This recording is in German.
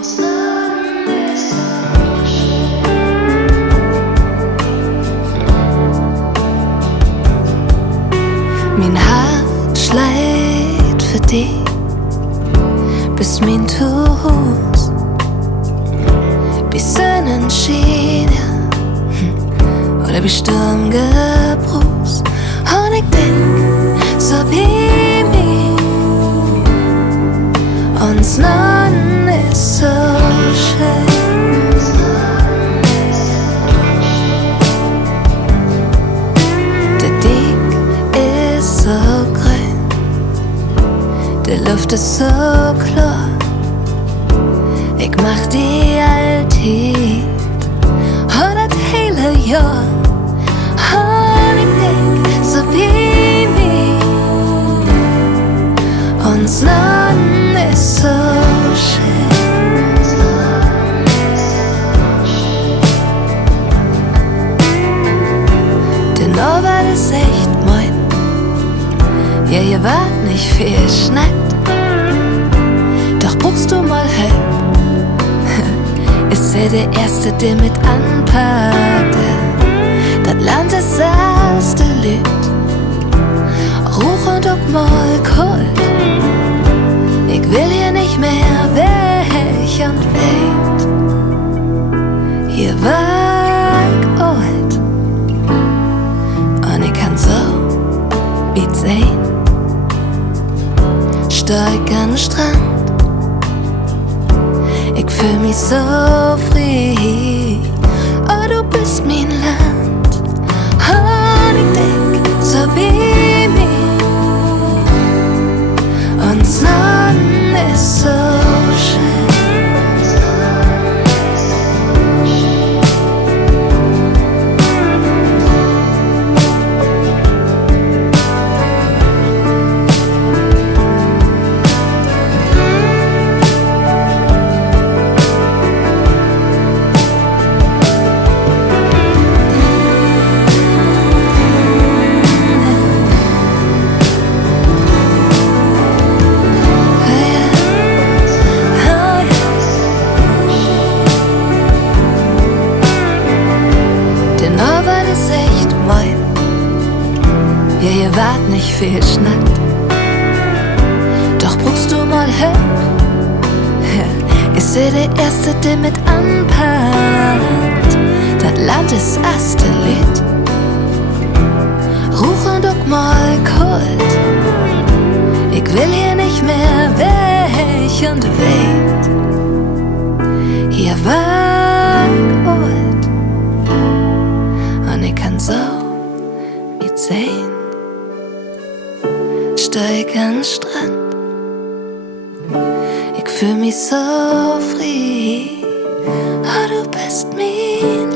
Min hart sleit för dig, bis min hus, bis Sonnen skinner, oder bis Sturmgebrus. Und ich denk, så wie mig, uns Nonnen ist so schön. Så grøn, det luft er så klar. Jeg mach det altid, og det hele år. Og jeg denk, så vi mig, uns Nonnen er så schön. Denn nur weil es echt mein, ja, ihr wart nicht viel schnackt, doch brauchst du mal help. Ist er der Erste, der mit anpackte? Das Land ist erste Lied, Ruch und auch mal kalt. Ich will hier nicht mehr weg und weit. Hier war ich alt, und ich kann so wie sehen. Steig an den Strand, ich fühl mich so frei. Oh, du bist mein Land, und ich denk, so wie mich, uns Nonnen ist so schön. Ja, ihr wart nicht viel schnackt, doch brauchst du mal Hilfe. Ist er der Erste, der mit anpackt? Das Land ist erste Lied, Ruch und auch mal kalt. Ich will hier nicht mehr weg und weit. Hier war ich alt, und ich kann so mit sehen. Steig an den Strand, ich fühl mich so frei. Oh, du bist mein